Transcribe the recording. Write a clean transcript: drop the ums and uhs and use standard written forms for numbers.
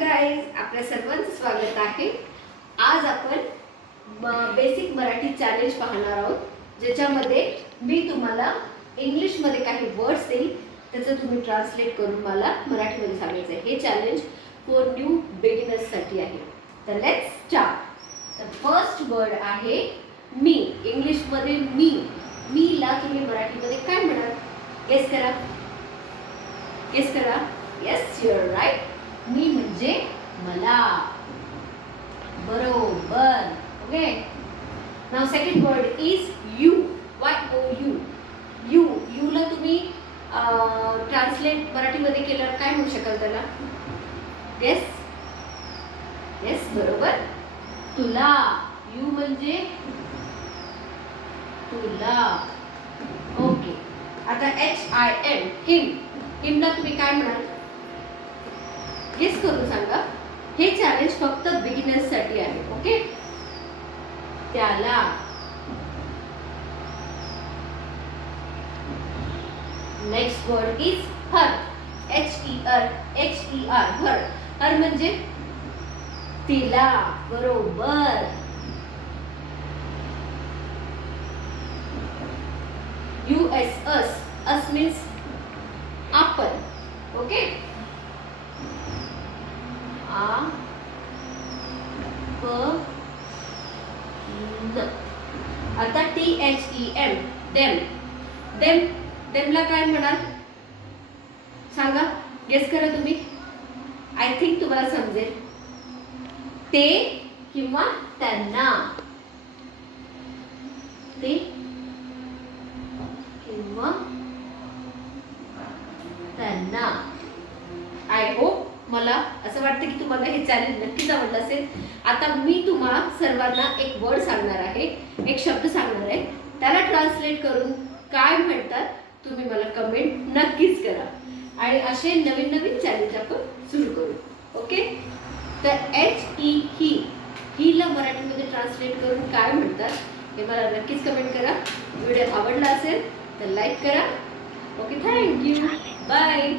Guys, आपल्या सर्वांचं स्वागत आहे. आज आपण बेसिक मराठी चॅलेंज पाहणार आहोत, ज्याच्यामध्ये मी तुम्हाला इंग्लिशमध्ये काही वर्ड्स देईल, त्याचं तुम्ही ट्रान्सलेट करून मला मराठीमध्ये सांगायचं आहे. हे चॅलेंज फॉर न्यू बिगिनर्ससाठी आहे. तर let's start. The first word आहे मी. इंग्लिशमध्ये मी. मीला तुम्ही मराठीमध्ये काय म्हणाल? गेस करा, गेस करा. Yes, you are right. मी म्हणजे मला. बरोबर. Okay. Now second word is you. YOU. You. यूला तुम्ही ट्रान्सलेट मराठीमध्ये केल्यावर काय म्हणू शकाल त्याला? येस, येस, बरोबर. तुला. यू म्हणजे तुला. ओके. आता HIM. हिम. हिमला तुम्ही काय म्हणाल? गेस करून सांगा. हे चॅलेंज फक्त बिगिनर्स साठी आहे. ओके. त्याला. Next word is her. HER. हर. हर म्हणजे तिला. बरोबर. US. अस मीन्स आपण. ओके. आता THEM. देम. देमला काय म्हणाल सांगा? गेस करा तुम्ही. आय थिंक तुम्हाला समजेल. ते किंवा त्यांना. ते किंवा त्यांना. आय होप, मला असं वाटतं की तुम्हाला हे चॅलेंज नक्कीच आवडलं असेल. आता मी तुम्हा सर्वांना एक वर्ड सांगणार आहे, एक शब्द सांगणार आहे. त्याला ट्रान्सलेट करून काय म्हणतात तुम्ही मला कमेंट नक्कीच करा. आणि असे नवीन नवीन चॅलेंज आपण सुरू करू. ओके. तर HE. हीला मराठीमध्ये ट्रान्सलेट करून काय म्हणतात हे मला नक्कीच कमेंट करा. व्हिडिओ आवडला असेल तर लाईक करा. Okay, thank you. बाय.